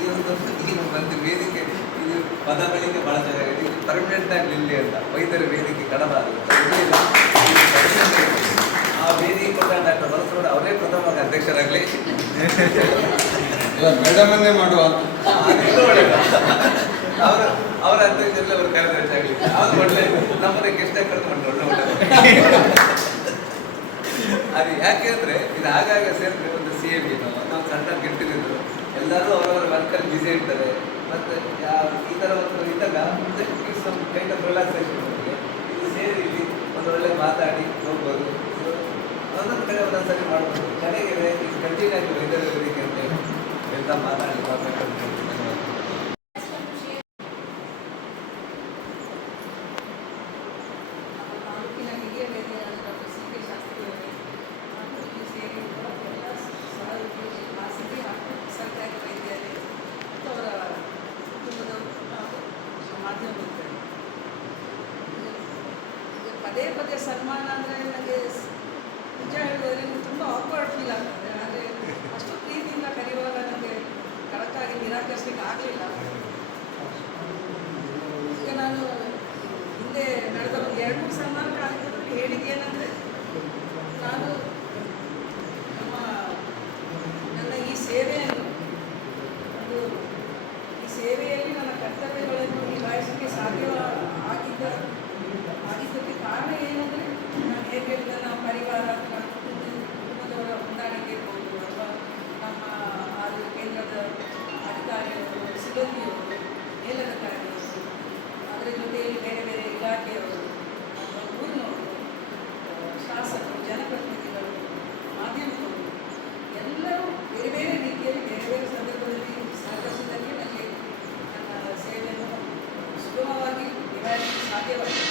ಈ ಒಂದು ಈ ಒಂದು ವೇದಿಕೆ, ಇದು ಪದ ಬಳಿಕೆ ಭಾಳ ಚೆನ್ನಾಗಿದೆ. ಇದು ಪರ್ಮನೆಂಟ್ ಆಗಿ ನಿಲ್ಲಿ ಅಂತ, ವೈದ್ಯರ ವೇದಿಕೆ ಕಡಬ ಅಂತ ಇರ್ಲಿಲ್ಲ. ಇದು permanent ಆಗಿ. ಆ ವೇದಿಕೆ ಕೊಟ್ಟ ಡಾಕ್ಟರ್ ಬಲಸರೋಡ ಅವರೇ ಪ್ರಥಮ ಅಧ್ಯಕ್ಷರಾಗಲಿ ಇಲ್ಲ ಮೇಡಮನ್ನೇ ಮಾಡುವ. ಅವರ ಅಧ್ಯಕ್ಷರಲ್ಲಿ ಅವರು ಕಾರ್ಯದರ್ಶಿ ಆಗಲಿ ಅದು ಒಳ್ಳೆ. ನಮ್ಮನೆ ಗೆಸ್ಟ್ ಕರ್ಕೊಂಡು ಒಳ್ಳೆ ಒಳ್ಳೆ ಅದು ಯಾಕೆ ಅಂದರೆ, ಇದು ಆಗಾಗ ಸೇರಿದ್ರೆ ಒಂದು ಸಿ ಸಣ್ಣ ಗೆಟ್ಟಿದ್ರು ಎಲ್ಲರೂ ಅವರವರ ವರ್ಕಲ್ಲಿ ಬ್ಯುಸಿ ಇರ್ತಾರೆ. ಮತ್ತು ಈ ಥರ ಒಂದು ಇದ್ದಾಗ ಕೈಂಡ್ ಆಫ್ ರಿಲ್ಯಾಕ್ಸೇಷನ್ ಇದು ಸೇರಿ ಇಲ್ಲಿ ಒಂದು ಮಾತಾಡಿ ಹೋಗ್ಬೋದು. ಒಂದೊಂದು ಕಡೆ ಒಂದೊಂದು ಸರಿ ಮಾಡ್ಬೋದು ಕಡೆಗೆ ಕಂಟಿನ್ಯೂ ಆಗಿ ವೈದ್ಯರ ವೇದಿಕೆ ಅಂತ ಹೇಳಿ ಎಲ್ಲ ಮಾತಾಡಿ ಮಾತಾಡಿ ಧನ್ಯವಾದ ತಾಲೂಕಿನ ಹಿರಿಯ ವೇದಿಕೆಯಾದ ಡಾಕ್ಟರ್ ಸಿ ಕೆ ಶಾಸ್ತ್ರಿ ಅವರೇ ಹಾಗೂ ಇಲ್ಲಿ ಸೇರಿರುವ ಎಲ್ಲ ಸಹೋದ್ಯೋಗಿ ಖಾಸಗಿ ಹಾಗೂ ಸರ್ಕಾರಿ ವೈದ್ಯರೇ ಮತ್ತು ಅವರ ಕುಟುಂಬದವರು ಹಾಗೂ ಮಾಧ್ಯಮ ಮಿತ್ರರು. ಇದು ಇದು ಪದೇ ಪದೇ ಸನ್ಮಾನ ಅಂದರೆ ನನಗೆ ಸ್- ನಿಜ ಹೇಳಿದ್ರೆ ತುಂಬ ಆಕ್ವರ್ಡ್ ಫೀಲ್ ಆಗ್ತದೆ ಆದರೆ ಅಷ್ಟು ಪ್ರೀತಿಯಿಂದ ಕರೆಯುವಾಗ ನನಗೆ ಕರೆಕ್ಟಾಗಿ ನಿರಾಕರಿಸಲಿಕ್ಕೆ ಆಗಲಿಲ್ಲ ಈಗ ನಾನು ಹಿಂದೆ ನಡೆದ ಒಂದು ಎರಡು ಮೂರು ಸನ್ಮಾನ ಕಾರ್ಯಕ್ರಮದಲ್ಲಿ ಹೇಳಿದ್ದು ಏನಂದರೆ ನಾನು ನಮ್ಮ ನನ್ನ ಈ ಸೇವೆಯನ್ನು ಒಂದು ಈ ಸೇವೆಯಲ್ಲಿ ನನ್ನ ಕರ್ತವ್ಯಗಳನ್ನು ನಿಭಾಯಿಸಲಿಕ್ಕೆ ಸಾಧ್ಯ ಆಗಿದ್ದ ಆಗಿದ್ದಕ್ಕೆ ಕಾರಣ ಏನಂದರೆ ನಾನು ಹೇಗೆ ಹೇಳಿದ ನಮ್ಮ ಪರಿವಾರ ಅಥವಾ ಕುಟುಂಬ- ಕುಟುಂಬದವರ ಹೊಂದಾಣಿಕೆ ಇರ್ಬೋದು ಅಥವಾ ನಮ್ಮ ಆರೋಗ್ಯ ಕೇಂದ್ರದ ಅಧಿಕಾರಿಯವರು ಸಿಬ್ಬಂದಿಯವರು ಮೇಲಧಿಕಾರಿಯವರು ಅದರ ಜೊತೆಯಲ್ಲಿ ಬೇರೆ ಬೇರೆ ಇಲಾಖೆಯವರು ಅಥವಾ ಊರಿನವರು ಆ, ಶಾಸಕರು ಜನಪ್ರತಿನಿಧಿಗಳು ಮಾಧ್ಯಮದವರು ಎಲ್ಲರೂ ಬೇರೆ ಬೇರೆ ರೀತಿಯಲ್ಲಿ ಬೇರೆ ಬೇರೆ ಸಂದರ್ಭದಲ್ಲಿ ಸಹಕರಿಸಿದ್ದಕ್ಕೆ ನನಗೆ ನನ್ನ ಸೇವೆಯನ್ನು ಸುಗಮವಾಗಿ ನಿಭಾಯಿಸಲು ಸಾಧ್ಯವಾಯಿತು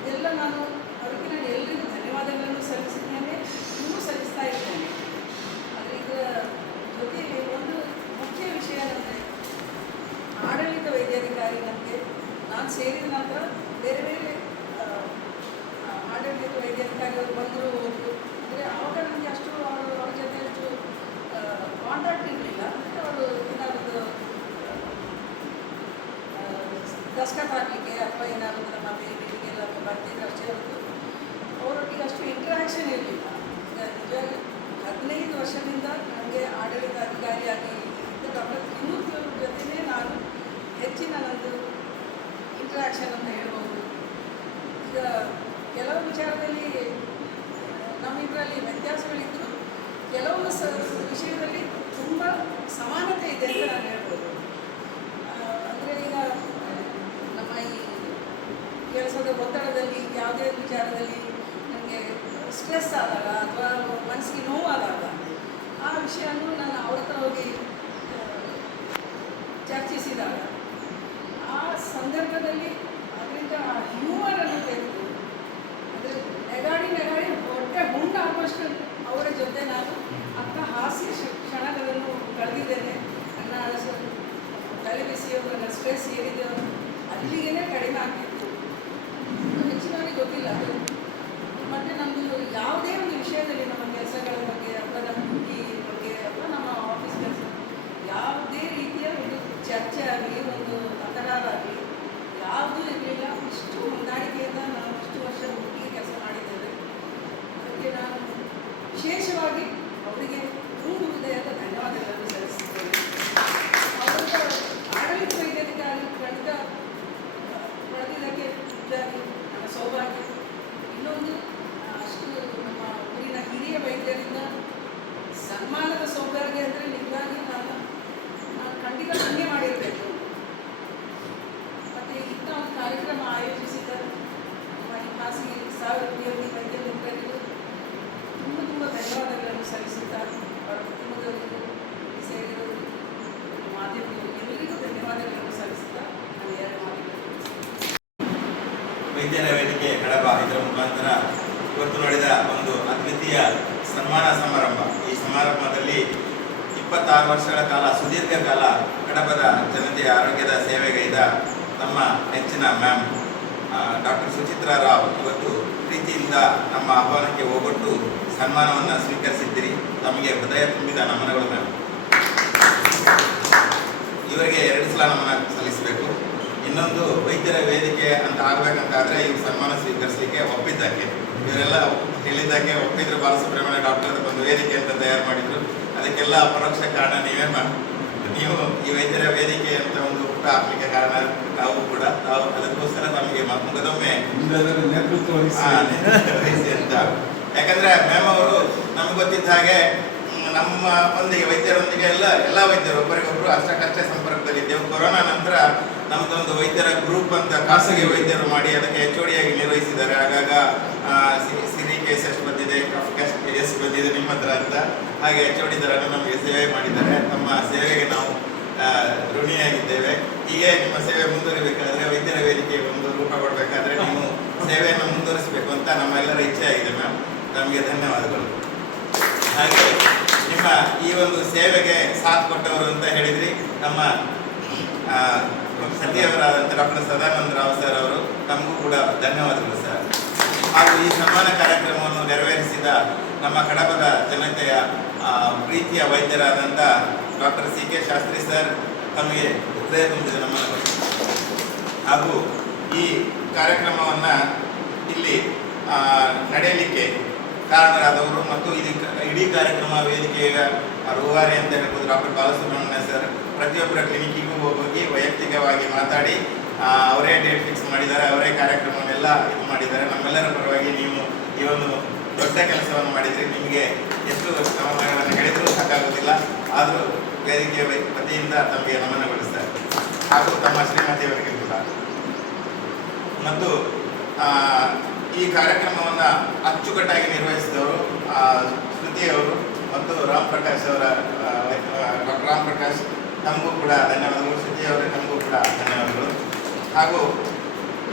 ಇದೆಲ್ಲ ನಾನು ಅದಕ್ಕೆ ನಾನು ಎಲ್ಲರಿಗೂ ಧನ್ಯವಾದಗಳನ್ನು ಸಲ್ಲಿಸಿದ್ದೇನೆ ಇನ್ನೂ ಸಲ್ಲಿಸ್ತಾ ಇದ್ದೇನೆ ಆದರೆ ಇದರ ಜೊತೆಯಲ್ಲಿ ಒಂದು ಮುಖ್ಯ ವಿಷಯ ಅಂದರೆ ಆಡಳಿತ ವೈದ್ಯಾಧಿಕಾರಿ ನಮಗೆ ನಾನು ಸೇರಿದ ನಂತರ ಬೇರೆ ಬೇರೆ ಆ, ಆ, ಆಡಳಿತ ವೈದ್ಯಾಧಿಕಾರಿಗಳು ಬಂದರು ಹೋದರು ಅಂದರೆ ಆವಾಗ ನನಗೆ ಅಷ್ಟು ಅವರು ಅವ್ರ ಜೊತೆ ಅಷ್ಟು ಕಾಂಟ್ಯಾಕ್ಟ್ ಇರಲಿಲ್ಲ ಅಂದರೆ ಅವರು ಏನಾದರೂ ದಸ್ಕತ್ ಹಾಕಲಿಕ್ಕೆ ಅಥವಾ ಏನಾದರೂ ನಮ್ಮ ಮೀಟಿಂಗೆಲ್ಲ ಬರ್ತಿದ್ರು ಅಷ್ಟೇ ಹೊರತು ಅವರೊಟ್ಟಿಗೆ ಅಷ್ಟು ಇಂಟ್ರಾಕ್ಷನ್ ಇರಲಿಲ್ಲ. ಈಗ ನಿಜವಾಗಿ ಹದಿನೈದು ವರ್ಷದಿಂದ ನನಗೆ ಆಡಳಿತ ಅಧಿಕಾರಿಯಾಗಿ ಇದ್ದ ಡಾಕ್ಟರ್ ತ್ರಿಮೂರ್ತಿ ಅವ್ರ ಜೊತೆನೇ ನಾನು ಹೆಚ್ಚಿನ ನಂದು ಇಂಟ್ರಾಕ್ಷನ್ ಅಂತ ಹೇಳ್ಬೋದು. ಈಗ ಕೆಲವು ವಿಚಾರದಲ್ಲಿ ನಮ್ಮ ನಮ್ಮಿಬ್ಬರಲ್ಲಿ ವ್ಯತ್ಯಾಸಗಳಿದ್ದರೂ ಕೆಲವು ಸ, ವಿಷಯದಲ್ಲಿ ತುಂಬ ಸಮಾನತೆ ಇದೆ ಅಂತ ನಾನು ಹೇಳ್ಬೋದು ಅಂದರೆ ಈಗ ನಮ್ಮ ಈ ಕೆಲಸದ ಒತ್ತಡದಲ್ಲಿ, ಯಾವುದೇ ವಿಚಾರದಲ್ಲಿ ನನಗೆ ಸ್ಟ್ರೆಸ್ ಆದಾಗ ಅಥವಾ ಮನಸ್ಸಿಗೆ ನೋವಾದಾಗ ಆ ವಿಷಯವನ್ನು ನಾನು ಅವ್ರ ಹತ್ರ ಹೋಗಿ ಚರ್ಚಿಸಿದಾಗ ಆ ಸಂದರ್ಭದಲ್ಲಿ ಅದರಿಂದ ಆ ಹ್ಯೂಮರನ್ನು ತೆಗೆದು ಅಂದರೆ ನೆಗಾಡಿ ನೆಗಾಡಿ ಹೊಟ್ಟೆ ಹುಣ್ಣಾಗುವಷ್ಟು ಅವರ ಜೊತೆ ನಾನು ಅಂಥ ಹಾಸ್ಯ ಕ್ಷ- ಕ್ಷಣಗಳನ್ನು ಕಳೆದಿದ್ದೇನೆ. ನನ್ನ ತಲೆ ಬಿಸಿಯೋ ನನ್ನ ಸ್ಟ್ರೆಸ್ ಏನಿದೆಯೋ ಅಲ್ಲಿಗೇ ಕಡಿಮೆ ಆಗ್ತಿತ್ತು ಇನ್ನು ಹೆಚ್ಚಿನವರಿಗೆ ಗೊತ್ತಿಲ್ಲ ಅದು ಮತ್ತು ನಮ್ಮದು ಯಾವುದೇ ಒಂದು ವಿಷಯದಲ್ಲಿ ನಮ್ಮ ಕೆಲಸಗಳ ಬಗ್ಗೆ ಅಥವಾ ನಮ್ಮ ಡ್ಯೂಟಿ ಬಗ್ಗೆ ಅಥವಾ ನಮ್ಮ ಆಫೀಸ್ ಕೆಲಸ ಯಾವುದೇ ರೀತಿಯ ಒಂದು ಚರ್ಚೆ ಆಗಲಿ ಒಂದು ತಕರಾರಾಗಲಿ ಯಾವುದೂ ಇರಲಿಲ್ಲ ಇಷ್ಟು ಹೊಂದಾಣಿಕೆಯಿಂದ ನಾವು ಇಷ್ಟು ವರ್ಷ ಒಟ್ಟಿಗೆ ಕೆಲಸ ಮಾಡಿದ್ದೇವೆ ಅದಕ್ಕೆ ನಾನು ವಿಶೇಷವಾಗಿ ಅವರಿಗೆ ತುಂಬ ಹೃದಯದ ಧನ್ಯವಾದಗಳನ್ನು ಸಲ್ಲಿಸುತ್ತೇನೆ ಅವರ ಆಡಳಿತ ವೈದ್ಯಾಧಿಕಾರಿ ಖಂಡಿತ ಪಡೆದಿದ್ದಕ್ಕೆ ನಿಜವಾಗಿ ನನ್ನ ಸೌಭಾಗ್ಯ ಇನ್ನೊಂದು ಆ, ಅಷ್ಟು ನಮ್ಮ ಊರಿನ ಹಿರಿಯ ವೈದ್ಯರಿಂದ ಸನ್ಮಾನದ ಸೌಭಾಗ್ಯ ಅಂದರೆ ನಿಜವಾಗಿ ನಾನು ನಾನು ಖಂಡಿತ ಪುಣ್ಯ ಮಾಡಿರಬೇಕು ಮತ್ತು ಇಂಥ ಒಂದು ಕಾರ್ಯಕ್ರಮ ಆಯೋಜಿಸಿದ ನಮ್ಮ ಈ ಖಾಸಗಿ ಸಾವಿರ ಉದ್ಯೋಗಿ ವೈದ್ಯ ಮಿತ್ರರಿಗೂ ತುಂಬ ತುಂಬ ಧನ್ಯವಾದಗಳನ್ನು ಸಲ್ಲಿಸುತ್ತಾ ಅವರ ಕುಟುಂಬದವರಿಗೂ ಇಲ್ಲಿ ಸೇರಿದವರು ಮಾಧ್ಯಮದವರು ಎಲ್ಲರಿಗೂ ಧನ್ಯವಾದಗಳನ್ನು ಸಲ್ಲಿಸುತ್ತಾ ನಾನು ಎರಡು ಮಾತುಗಳನ್ನು ವೈದ್ಯರ ವೇದಿಕೆ ಕಡಬ ಇದರ ಮುಖಾಂತರ ಇವತ್ತು ನಡೆದ ಒಂದು ಅದ್ವಿತೀಯ ಸನ್ಮಾನ ಸಮಾರಂಭ ಈ ಸಮಾರಂಭದಲ್ಲಿ ಇಪ್ಪತ್ತಾರು ವರ್ಷಗಳ ಕಾಲ, ಸುದೀರ್ಘ ಕಾಲ ಕಡಬದ ಜನತೆಯ ಆರೋಗ್ಯದ ಸೇವೆಗೈದ ನಮ್ಮ ನೆಚ್ಚಿನ ಮ್ಯಾಮ್ ಡಾಕ್ಟರ್ ಸುಚಿತ್ರಾ ರಾವ್ ಇವತ್ತು ಪ್ರೀತಿಯಿಂದ ನಮ್ಮ ಆಹ್ವಾನಕ್ಕೆ ಹೋಗೊಟ್ಟು ಸನ್ಮಾನವನ್ನು ಸ್ವೀಕರಿಸಿದ್ದೀರಿ. ತಮಗೆ ಹೃದಯ ತುಂಬಿದ ನಮನಗಳು ಮ್ಯಾಮ್. ಇವರಿಗೆ ಎರಡು ಸಲ ನಮನ ಸಲ್ಲಿಸಬೇಕು. ಇನ್ನೊಂದು ವೈದ್ಯರ ವೇದಿಕೆ ಅಂತ ಆಗ್ಬೇಕಂತಾದ್ರೆ ಇವ್ರು ಸನ್ಮಾನ ಸ್ವೀಕರಿಸಲಿಕ್ಕೆ ಒಪ್ಪಿದ್ದಕ್ಕೆ, ಇವರೆಲ್ಲ ಹೇಳಿದ್ದಕ್ಕೆ ಒಪ್ಪಿದ್ರು. ಬಾಲಸುಬ್ರಹ್ಮಣ್ಯ ಡಾಕ್ಟರ್ ಒಂದು ವೇದಿಕೆ ಅಂತ ತಯಾರು ಮಾಡಿದ್ರು. ಅದಕ್ಕೆಲ್ಲ ಪರೋಕ್ಷ ಕಾರಣ ನೀವೇ ಮಾಡಿ. ನೀವು ಈ ವೈದ್ಯರ ವೇದಿಕೆ ಅಂತ ಒಂದು ಪುಟ ಹಾಕ್ಲಿಕ್ಕೆ ಕಾರಣ ತಾವು ಕೂಡ ತಾವು ಅದಕ್ಕೋಸ್ಕರ ನಮಗೆ ಮ- ಮುಗದೊಮ್ಮೆ ನಿಮ್ಮೆಲ್ಲರ ನೇತೃತ್ವ ವಹಿಸಿ. ಆ, ವಹಿಸಿ ಅಂತ. ಯಾಕಂದ್ರೆ ಮ್ಯಾಮ್ ಅವರು ನಮ್ಗೆ ಗೊತ್ತಿದ್ದ ಹಾಗೆ ನಮ್ಮ ಒಂದಿಗೆ ವೈದ್ಯರೊಂದಿಗೆ ಎಲ್ಲ ಎಲ್ಲ ವೈದ್ಯರು ಒಬ್ಬರಿಗೊಬ್ಬರು ಅಷ್ಟಕ್ಕಷ್ಟೇ ಸಂಪರ್ಕದಲ್ಲಿದ್ದೆವು ಕೊರೋನಾ ನಂತರ ನಮ್ದೊಂದು ವೈದ್ಯರ ಗ್ರೂಪ್ ಅಂತ ಖಾಸಗಿ ವೈದ್ಯರು ಮಾಡಿ ಅದಕ್ಕೆ ಹೆಚ್ಚುವರಿಯಾಗಿ ನಿರ್ವಹಿಸಿದ್ದಾರೆ. ಆಗಾಗ ಸಿರಿ ಕೇಸಸ್ ಬಂದಿದೆ ಕಫ್ ಕೇಸ್ ಬಂದಿದೆ ನಿಮ್ಮ ಹತ್ರ ಅಂತ. ಹಾಗೆ ಎಚ್ ಓಡಿ ದರನ್ನು ನಮಗೆ ಸೇವೆ ಮಾಡಿದ್ದಾರೆ. ನಮ್ಮ ಸೇವೆಗೆ ನಾವು ಋಣಿಯಾಗಿದ್ದೇವೆ. ಹೀಗೆ ನಿಮ್ಮ ಸೇವೆ ಮುಂದುವರಿಬೇಕಾದ್ರೆ ವೈದ್ಯರ ವೇದಿಕೆ ಒಂದು ರೂಪ ಕೊಡಬೇಕಾದ್ರೆ ನೀವು ಸೇವೆಯನ್ನು ಮುಂದುವರಿಸಬೇಕು ಅಂತ ನಮ್ಮೆಲ್ಲರ ಇಚ್ಛೆ ಆಗಿದೆ ಮ್ಯಾಮ್ ನಮಗೆ ಧನ್ಯವಾದಗಳು. ಹಾಗೆ ನಿಮ್ಮ ಈ ಒಂದು ಸೇವೆಗೆ ಸಾಥ್ ಕೊಟ್ಟವರು ಅಂತ ಹೇಳಿದ್ರಿ, ನಮ್ಮ ಸತಿಯವರಾದಂಥ ಡಾಕ್ಟರ್ ಸದಾನಂದ ರಾವ್ ಸರ್ ಅವರು. ತಮಗೂ ಕೂಡ ಧನ್ಯವಾದಗಳು ಸರ್ ಹಾಗೂ ಈ ಸನ್ಮಾನ ಕಾರ್ಯಕ್ರಮವನ್ನು ನೆರವೇರಿಸಿದ ನಮ್ಮ ಕಡಬದ ಜನತೆಯ ಪ್ರೀತಿಯ ವೈದ್ಯರಾದಂಥ doctor C K Shastri sir ತಮಗೆ ಹೃದಯ ತುಂಬಿದ ನಮನಗಳು. ಹಾಗೂ ಈ ಕಾರ್ಯಕ್ರಮವನ್ನು ಇಲ್ಲಿ ನಡೆಯಲಿಕ್ಕೆ ಕಾರಣರಾದವರು ಮತ್ತು ಇದು ಇಡೀ ಕಾರ್ಯಕ್ರಮ ವೇದಿಕೆಯ ರೂವಾರಿ ಅಂತ ಹೇಳ್ಬೋದು ಡಾಕ್ಟರ್ ಬಾಲಸುಬ್ರಹ್ಮಣ್ಯ ಸರ್. ಪ್ರತಿಯೊಬ್ಬರ ಕ್ಲಿನಿಕ್ಕಿಗೂ ಹೋಗಿ ವೈಯಕ್ತಿಕವಾಗಿ ಮಾತಾಡಿ ಅವರೇ ಡೇಟ್ ಫಿಕ್ಸ್ ಮಾಡಿದ್ದಾರೆ, ಅವರೇ ಕಾರ್ಯಕ್ರಮವನ್ನೆಲ್ಲ ಇದು ಮಾಡಿದ್ದಾರೆ. ನಮ್ಮೆಲ್ಲರ ಪರವಾಗಿ ನೀವು ಈ ಒಂದು ದೊಡ್ಡ ಕೆಲಸವನ್ನು ಮಾಡಿದರೆ ನಿಮಗೆ ಎಷ್ಟು ನಮನಗಳನ್ನು ಹೇಳಿದರೂ ಸಾಕಾಗೋದಿಲ್ಲ ಆದರೂ ವೇದಿಕೆಯ ವತಿಯಿಂದ ತಮಗೆ ನಮನಗೊಳಿಸ್ತಾರೆ ಹಾಗೂ ತಮ್ಮ ಶ್ರೀಮತಿಯವರಿಗೆ ಕೂಡ. ಮತ್ತು ಈ ಕಾರ್ಯಕ್ರಮವನ್ನು ಅಚ್ಚುಕಟ್ಟಾಗಿ ನಿರ್ವಹಿಸಿದವರು ಆ, ಶ್ರುತಿಯವರು ಮತ್ತು ರಾಮ್ ಪ್ರಕಾಶ್ ಅವರ ಡಾಕ್ಟರ್ ರಾಮ್ ಪ್ರಕಾಶ್ ತಮಗೂ ಕೂಡ ಧನ್ಯವಾದಗಳು. ಶ್ರುತಿಯವರೇ ತಮಗೂ ಕೂಡ ಧನ್ಯವಾದಗಳು. ಹಾಗೂ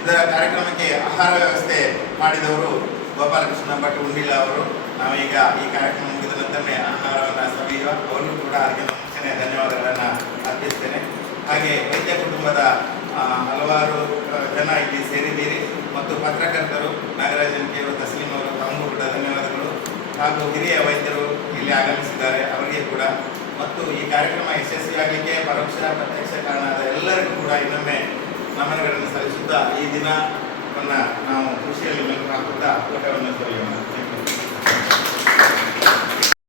ಇದರ ಕಾರ್ಯಕ್ರಮಕ್ಕೆ ಆಹಾರ ವ್ಯವಸ್ಥೆ ಮಾಡಿದವರು ಗೋಪಾಲಕೃಷ್ಣ ಭಟ್ ಉಂಡಿಲ ಅವರು, ನಾವೀಗ ಈ ಕಾರ್ಯಕ್ರಮ ಮುಗಿದ ನಂತರನೇ ಆಹಾರವನ್ನು ಸವಿಯುವ ಅವರಿಗೂ ಕೂಡ ಅದಕ್ಕೆ ಮುಂಚೆನೆ ಧನ್ಯವಾದಗಳನ್ನು ಅರ್ಪಿಸ್ತೇನೆ. ಹಾಗೆ ವೈದ್ಯ ಕುಟುಂಬದ ಹಲವಾರು ಜನ ಇಲ್ಲಿ ಸೇರಿದ್ದೀರಿ. ಮತ್ತು ಪತ್ರಕರ್ತರು ನಾಗರಾಜನ್ ಕೆ ತಸ್ಲೀಂ ಅವರು ತಮಗೂ ಕೂಡ ಧನ್ಯವಾದಗಳು. ಹಾಗೂ ಹಿರಿಯ ವೈದ್ಯರು ಇಲ್ಲಿ ಆಗಮಿಸಿದ್ದಾರೆ, ಅವರಿಗೆ ಕೂಡ. ಮತ್ತು ಈ ಕಾರ್ಯಕ್ರಮ ಯಶಸ್ವಿಯಾಗಲಿಕ್ಕೆ ಪರೋಕ್ಷ ಪ್ರತ್ಯಕ್ಷ ಕಾರಣ ಎಲ್ಲರಿಗೂ ಕೂಡ ಇನ್ನೊಮ್ಮೆ ನಮನಗಳನ್ನು ಸಲ್ಲಿಸುತ್ತಾ ಈ ದಿನವನ್ನು ನಾವು ಕೃಷಿಯಲ್ಲಿ ಮೆಲುಕು ಹಾಕುತ್ತಾ ಊಟವನ್ನು ಸವಿಯೋಣ